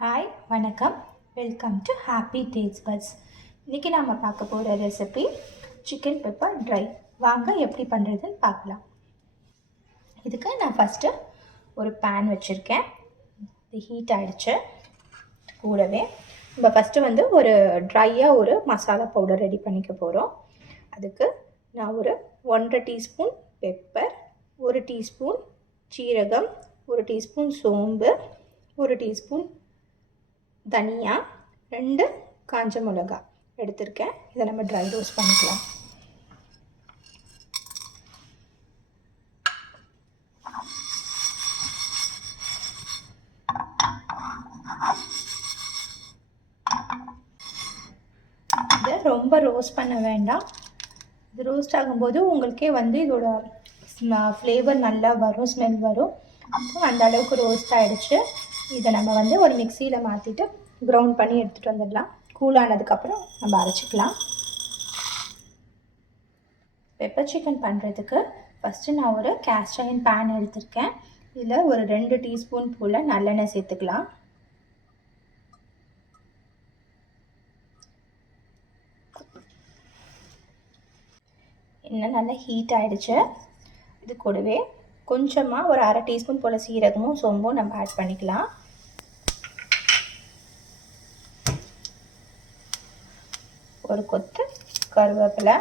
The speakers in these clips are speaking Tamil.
ஹாய் வணக்கம், welcome to happy taste buds. இன்றைக்கி நாம் பார்க்க போகிற ரெசிபி சிக்கன் பெப்பர் ட்ரை. வாங்க எப்படி பண்ணுறதுன்னு பார்க்கலாம். இதுக்கு நான் ஃபஸ்ட்டு ஒரு பேன் வச்சுருக்கேன். இது ஹீட் ஆகிடுச்சு. கூடவே நம்ம ஃபஸ்ட்டு ஒரு ட்ரையாக ஒரு மசாலா பவுடர் ரெடி பண்ணிக்க போகிறோம். அதுக்கு நான் ஒரு 1.5 டீஸ்பூன் பெப்பர், 1 டீஸ்பூன் சீரகம், 1 டீஸ்பூன் சோம்பு, 1 டீஸ்பூன் தனியா, 2 காஞ்ச மிளகாய் எடுத்திருக்கேன். இதை நம்ம ட்ரை ரோஸ்ட் பண்ணிக்கலாம். இதை ரொம்ப ரோஸ்ட் பண்ண வேண்டாம். இது ரோஸ்ட் ஆகும்போது உங்களுக்கே இதோட ஃப்ளேவர் நல்லா வரும், ஸ்மெல் வரும். அந்த அளவுக்கு ரோஸ்ட் ஆகிடுச்சு. இதை நம்ம ஒரு மிக்சியில் மாற்றிட்டு க்ரௌண்ட் பண்ணி எடுத்துகிட்டு வந்துடலாம். கூலானதுக்கப்புறம் நம்ம அரைச்சிக்கலாம். பெப்பர் சிக்கன் பண்ணுறதுக்கு ஃபஸ்ட்டு நான் ஒரு கேஸ்ட் அயர்ன் பேன் எடுத்திருக்கேன். இதில் ஒரு 2 டீஸ்பூன் போல் நல்லெண்ணெய் சேர்த்துக்கலாம். எண்ணெய் நல்லா ஹீட் ஆகிடுச்சு. இது கூடவே கொஞ்சமாக ஒரு 1/2 டீஸ்பூன் போல் சீரகமும் சோம்பும் நம்ம ஆட் பண்ணிக்கலாம். ஒரு கொத்து கருவேப்பிலை,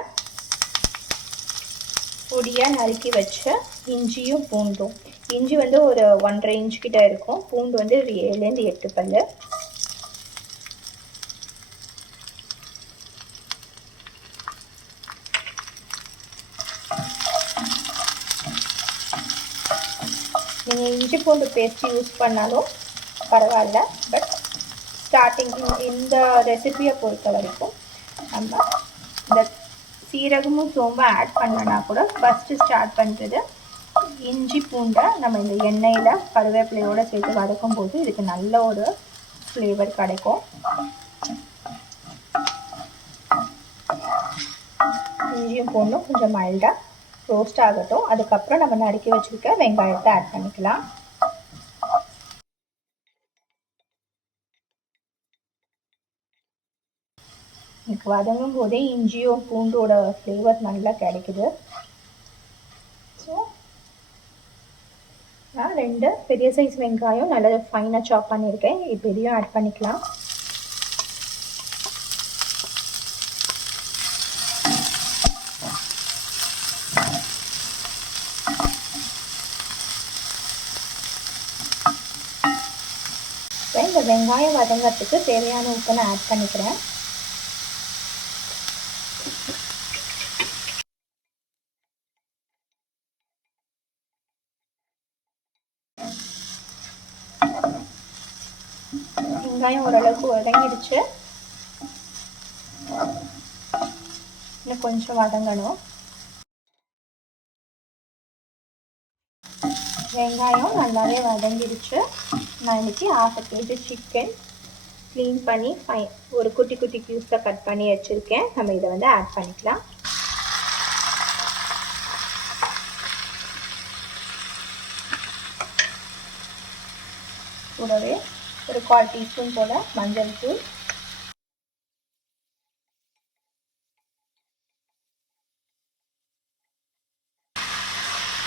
பொடியாக நறுக்கி வச்ச இஞ்சியும் பூண்டும். இஞ்சி ஒரு 1.5 இன்ச் கிட்ட இருக்கும். பூண்டு 7லேருந்து 8 பல். நீங்கள் இஞ்சி பூண்டு பேஸ்ட் யூஸ் பண்ணாலும் பரவாயில்ல. பட் ஸ்டார்டிங் இந்த ரெசிபியை பொறுத்த வரைக்கும் நம்ம இந்த சீரகமும் சோம்பும் ஆட் பண்ணனா கூட ஃபஸ்ட்டு ஸ்டார்ட் பண்ணுறது இஞ்சி பூண்டை நம்ம இந்த எண்ணெயில் கருவேப்பிலையோடு சேர்த்து வதக்கும் போது இதுக்கு நல்ல ஒரு ஃப்ளேவர் கிடைக்கும். இஞ்சியும் பூண்டும் கொஞ்சம் மைல்டாக ரோஸ்ட் ஆகட்டும். அதுக்கப்புறம் நம்ம நறுக்கி வச்சுருக்க வெங்காயத்தை ஆட் பண்ணிக்கலாம். எனக்கு வதங்கும் போதே இஞ்சியும் பூண்டோட ஃப்ளேவர் நல்லா கிடைக்குது. ஸோ நான் 2 பெரிய சைஸ் வெங்காயம் நல்லா ஃபைனாக சாப் பண்ணியிருக்கேன். இப்போ இதையும் ஆட் பண்ணிக்கலாம். இந்த வெங்காயம் வதங்கிறதுக்கு தேவையான உப்பை நான் ஆட் பண்ணிக்கிறேன். வெங்காயம் ஓரளவுக்கு வதங்கிடுச்சு. இன்னும் கொஞ்சம் வதங்கணும். வெங்காயம் நல்லாவே வதங்கிடுச்சு. நான் இன்றைக்கி 1/2 kg சிக்கன் க்ளீன் பண்ணி ஒரு குட்டி குட்டி க்யூஸாக கட் பண்ணி வச்சுருக்கேன். நம்ம இதை ஆட் பண்ணிக்கலாம். கூடவே ஒரு 1/4 டீஸ்பூன் போல் மஞ்சள் தூள்,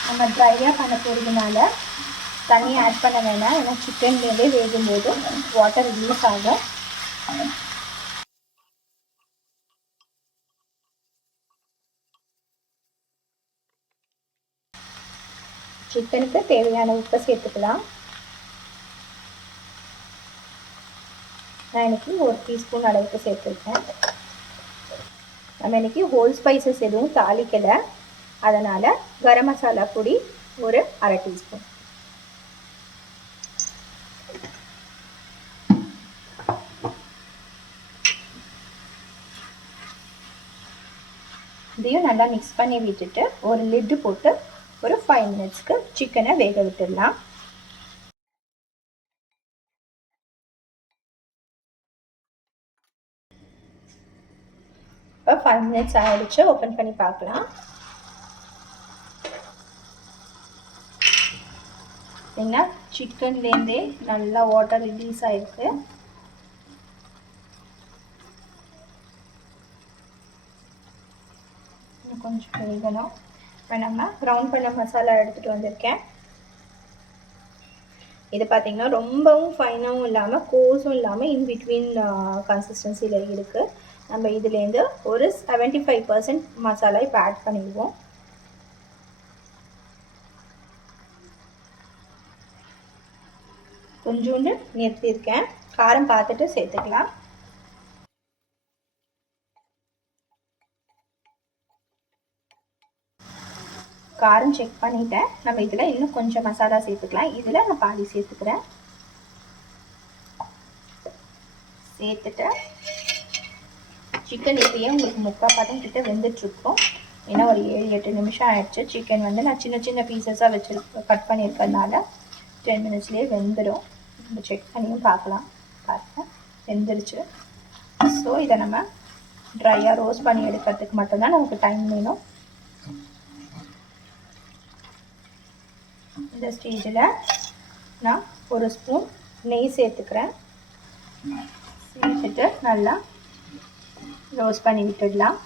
நம்ம ட்ரையாக பண்ண போகிறதுனால தண்ணி ஆட் பண்ண வேணாம். ஏன்னா சிக்கன்லேயே வேகும்போது வாட்டர் ரிலீஸ் ஆகும். சிக்கனுக்கு தேவையான உப்பை சேர்த்துக்கலாம். நான் இன்றைக்கி 1 டீஸ்பூன் அளவுக்கு சேர்த்துருக்கேன். நம்ம இன்றைக்கி ஹோல் ஸ்பைசஸ் எதுவும் தாளிக்கலை. அதனால் கரம் மசாலா பொடி ஒரு 1/2 டீஸ்பூன். இதையும் நல்லா மிக்ஸ் பண்ணி விட்டுட்டு ஒரு லிட்டு போட்டு ஒரு 5 மினிட்ஸ்க்கு சிக்கனை வேக விட்டுடலாம். இப்போ 5 மினிட்ஸ் ஆகிடுச்சு. ஓப்பன் பண்ணி பார்க்கலாம். பார்த்தீங்கன்னா சிக்கன்லேருந்தே நல்லா வாட்டர் ரிலீஸ் ஆகிருக்கு. கொஞ்சம் வேகணும். இப்போ நம்ம க்ரௌண்ட் பண்ண மசாலா எடுத்துகிட்டு வந்திருக்கேன். இது பார்த்திங்கன்னா ரொம்பவும் ஃபைனாகவும் இல்லாமல் கோஸும் இல்லாமல் இன்பிட்வீன் கன்சிஸ்டன்சியில் இருக்குது. நம்ம இதுலேருந்து ஒரு 75% மசாலா இப்போ ஆட் பண்ணிடுவோம். கொஞ்சோண்டு நிறுத்தியிருக்கேன். காரம் பார்த்துட்டு சேர்த்துக்கலாம். காரம் செக் பண்ணிட்டேன். நம்ம இதில் இன்னும் கொஞ்சம் மசாலா சேர்த்துக்கலாம். இதில் நான் பாதி சேர்த்துக்கிறேன். சேர்த்துட்டு சிக்கன் இப்போயே உங்களுக்கு 3/4 பாதம் கிட்ட வெந்துட்டுருக்கோம். ஏன்னா ஒரு 7-8 நிமிஷம் ஆயிடுச்சு. சிக்கன் வந்து நான் சின்ன சின்ன பீசஸாக கட் பண்ணியிருக்கிறதுனால 10 மினிட்ஸ்லேயே வெந்துடும். நம்ம செக் பண்ணியும் பார்க்கலாம். பாருங்கள், வெந்துடுச்சு. ஸோ இதை நம்ம ட்ரையாக ரோஸ்ட் பண்ணி எடுக்கிறதுக்கு மட்டும்தான் நமக்கு டைம் வேணும். இந்த ஸ்டேஜில் நான் ஒரு ஸ்பூன் நெய் சேர்த்துக்கிறேன். சேர்த்துட்டு நல்லா ரோஸ்ட் பண்ணி விட்டுடலாம்.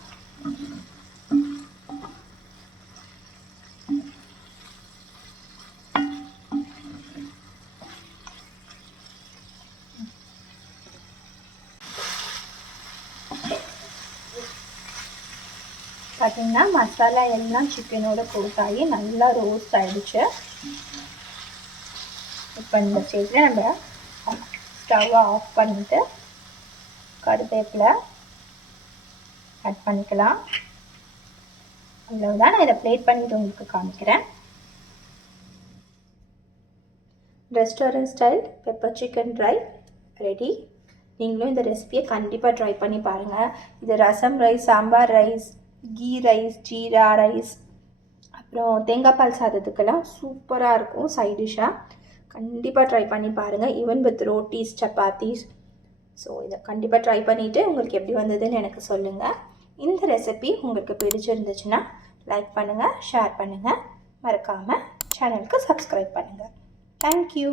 பார்த்தீங்கன்னா மசாலா எல்லாம் சிக்கனோட கோட்டாகி நல்லா ரோஸ்ட் ஆகிடுச்சு. இப்போ இந்த ஸ்டேஜில் நம்ம ஸ்டவ்வை ஆஃப் பண்ணிவிட்டு கருவேப்பிலை ஆட் பண்ணிக்கலாம். அவ்வளவுதான். நான் இதை பிளேட் பண்ணிவிட்டு உங்களுக்கு காமிக்கிறேன். Restaurant style pepper chicken dry ready. நீங்களும் இந்த ரெசிபியை கண்டிப்பாக ட்ரை பண்ணி பாருங்கள். இது rasam rice, sambar rice, ghee rice, jeera rice, அப்புறம் தேங்காய் பால் சாதத்துக்கெல்லாம் சூப்பராக இருக்கும் சைட் டிஷ்ஷாக. கண்டிப்பாக ட்ரை பண்ணி பாருங்கள். Even with rotis, chapatis. So இதை கண்டிப்பாக ட்ரை பண்ணிவிட்டு உங்களுக்கு எப்படி வந்ததுன்னு எனக்கு சொல்லுங்கள். இந்த ரெசிபி உங்களுக்கு பிடிச்சிருந்துச்சுன்னா லைக் பண்ணுங்கள், ஷேர் பண்ணுங்கள், மறக்காமல் சேனலுக்கு சப்ஸ்கிரைப் பண்ணுங்கள். தேங்க்யூ.